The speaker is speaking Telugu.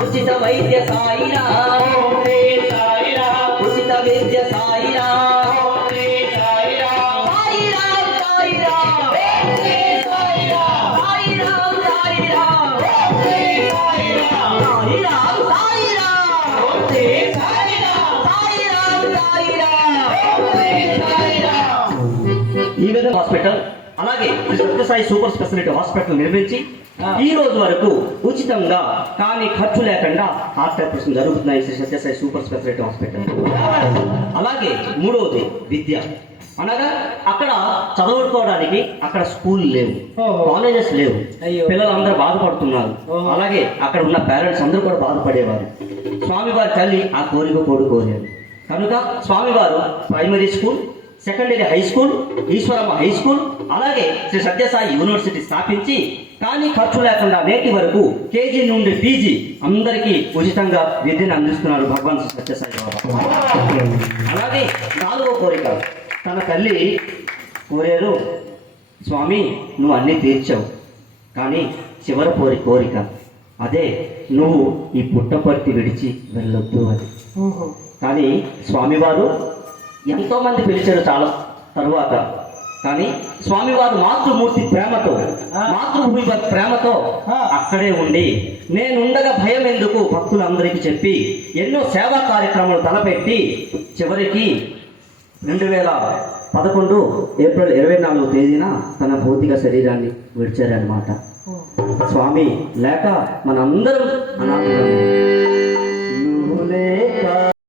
ఉచిత వైద్య సాయిరా, ఉచిత విద్య సాయిరా, ఈ విధంగా హాస్పిటల్ అలాగే సత్యసాయి సూపర్ స్పెషాలిటీ హాస్పిటల్ నిర్మించి ఈ రోజు వరకు ఉచితంగా కానీ ఖర్చు లేకుండా హార్ట్ ఆపరేషన్ జరుగుతున్నాయి Shri Sathya Sai super speciality hospital. అలాగే మూడవది విద్య అనగా అక్కడ చదువుకోవడానికి అక్కడ స్కూల్ లేవు, కాలేజెస్ లేవు, పిల్లలందరూ బాధపడుతున్నారు. అలాగే అక్కడ ఉన్న పేరెంట్స్ అందరూ కూడా బాధపడేవారు. స్వామివారి తల్లి ఆ కోరిక కోరుకోలేదు కనుక స్వామివారు primary school, secondary high school, Easwaramma high school, అలాగే శ్రీ సత్యసాయి యూనివర్సిటీ స్థాపించి కానీ ఖర్చు లేకుండా నేటి వరకు కేజీ నుండి పీజీ అందరికీ ఉచితంగా విద్యను అందిస్తున్నారు భగవాన్ శ్రీ సత్యసాయి బాబా. అలాగే నాలుగో కోరిక తన తల్లి కోరారు, స్వామి నువ్వు అన్నీ తీర్చావు కానీ చివరి కోరిక అదే నువ్వు ఈ పుట్టపర్తి విడిచి వెళ్ళొద్దు అని. కానీ స్వామివారు ఎంతో మంది పిలిచారు చాలా తరువాత, కానీ స్వామివారు మాతృమూర్తి ప్రేమతో మాతృభూమి ప్రేమతో అక్కడే ఉండి నేనుండగా భయం ఎందుకు భక్తులందరికీ చెప్పి ఎన్నో సేవా కార్యక్రమాలు తలపెట్టి చివరికి 2011 ఏప్రిల్ 24వ తేదీన తన భౌతిక శరీరాన్ని విడిచారన్నమాట. స్వామి లేక మనందరం అనాథులం.